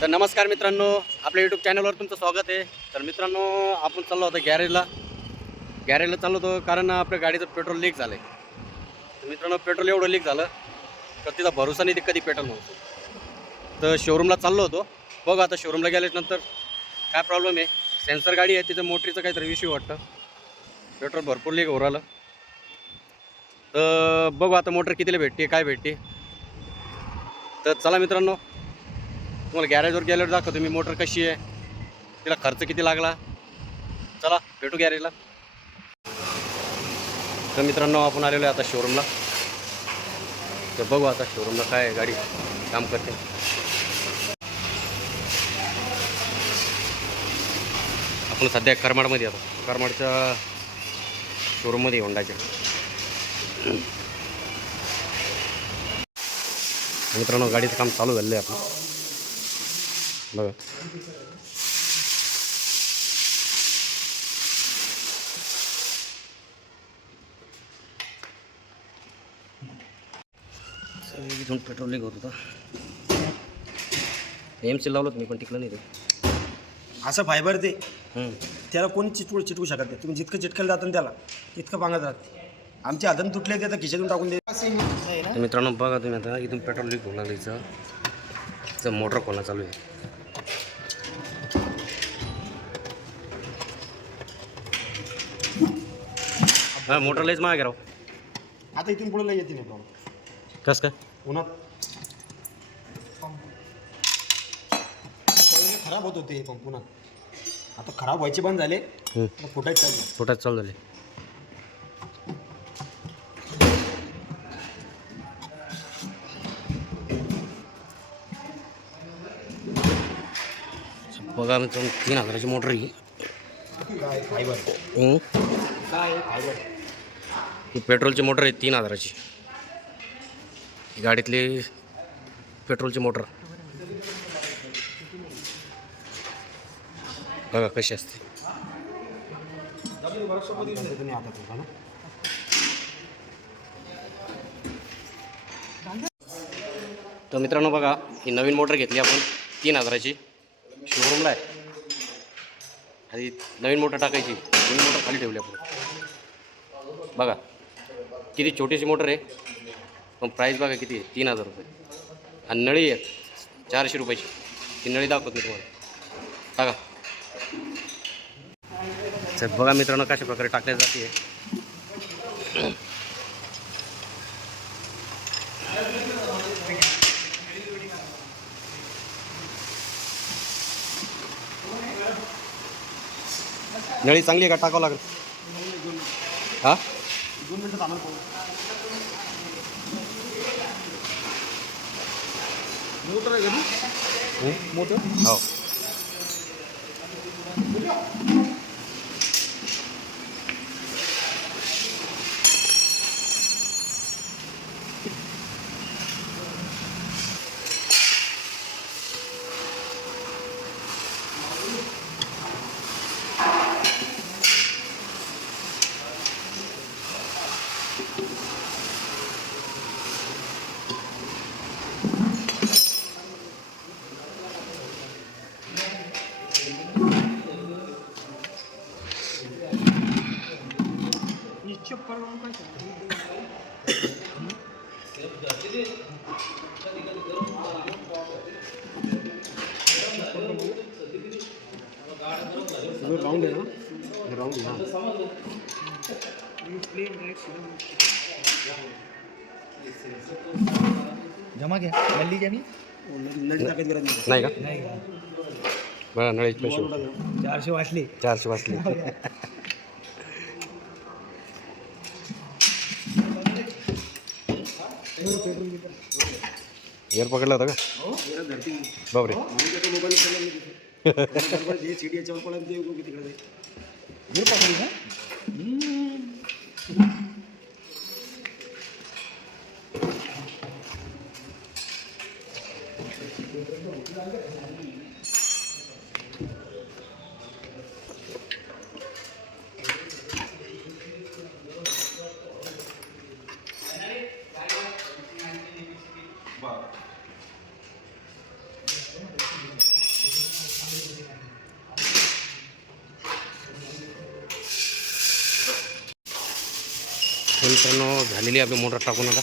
तर नमस्कार मित्रांनो, आपल्या यूट्यूब चॅनलवर तुमचं स्वागत आहे. तर मित्रांनो, आपण चाललो होतो गॅरेजला चाललो होतो कारण आपल्या गाडीचं पेट्रोल लीक झालं आहे. तर मित्रांनो, पेट्रोल एवढं लीक झालं तर तिचा भरोसा नाही ते कधी पेट्रोल नव्हतं. तर शोरूमला चाललो होतो. बघू आता शोरूमला गेल्यानंतर काय प्रॉब्लेम आहे. सेन्सर गाडी आहे, तिचं मोटरीचं काहीतरी इश्यू वाटतं. पेट्रोल भरपूर लीक होऊ राहिलं. तर बघू आता मोटर कितीला भेटते, काय भेटते. तर चला मित्रांनो, तुम्हाला गॅरेजवर गेल्यावर दाखवतो मी मोटर कशी आहे, तिला खर्च किती लागला. चला भेटू गॅरेजला. तर मित्रांनो, आपण आलेलो आहे आता शोरूमला. तर बघू आता शोरूमला काय आहे, गाडी काम करते. आपण सध्या करमाडमध्ये आहोत. करमाडच्या शोरूममध्ये होंडाच्या. मित्रांनो, गाडीचं काम चालू झालेलं आहे आपलं. बघा इथून पेट्रोल लीक होत होता. एमसी लावलं मी पण टिकलं नाही ते. असं फायबर ते त्याला कोणी चिटकू शकत नाही. तुम्ही जितकं चिटकायला जातं त्याला तितकं पांगत राहते. आमचे हातून तुटले ते आता खिशातून टाकून दे. तर मित्रांनो बघा तुम्ही, आता इथून पेट्रोल लीक होऊ लागलं. इथं मोटर खोलणं चालू आहे. हा, मोटर लयच महाग राव. आता इथून पुढे येते नाही प्रॉब्लेम. कसं काय उन्हात खराब होत होते पंप. पुन्हा आता खराब व्हायचे बंद झाले, फुटायचे चालू. फुटायच चालू झाले. बघा मित्रांनो, 3000ची मोटर ही. फायबर ही पेट्रोलची मोटर आहे 3000ची. गाडीतली पेट्रोलची मोटर बघा कशी असते. तर मित्रांनो बघा, ही नवीन मोटर घेतली आपण 3000ची. शोरूमला आहे. आधी नवीन मोटर टाकायची, नवीन मोटर खाली ठेवली आपण. बघा किती छोटीशी मोटर आहे, पण प्राईस बघा किती आहे, 3000 रुपये. आणि नळी आहे 400 रुपयाची. ती नळी दाखवत मी तुम्हाला. टाका. तर बघा मित्रांनो, कशा प्रकारे टाकल्या जाते. नळी चांगली आहे का, टाकावं लागेल. हां 2 मिनिटं थांबा. मोटर आहे का मोटर? हो. राऊंड आहे ना, राऊंड आहे. जमा घ्या गल्ली ज्यानी नळी टाकायची गरज नाही. नाही का? नाही बघा नळीची पैसे 400 वाटले. 400 वाचले. एअर पकडला होता का बापरे. जे सीडी याच्यावर पडलं ते तिकडे हे पकडली ना. मित्रांनो झालेली आपली मोटर टाकून आता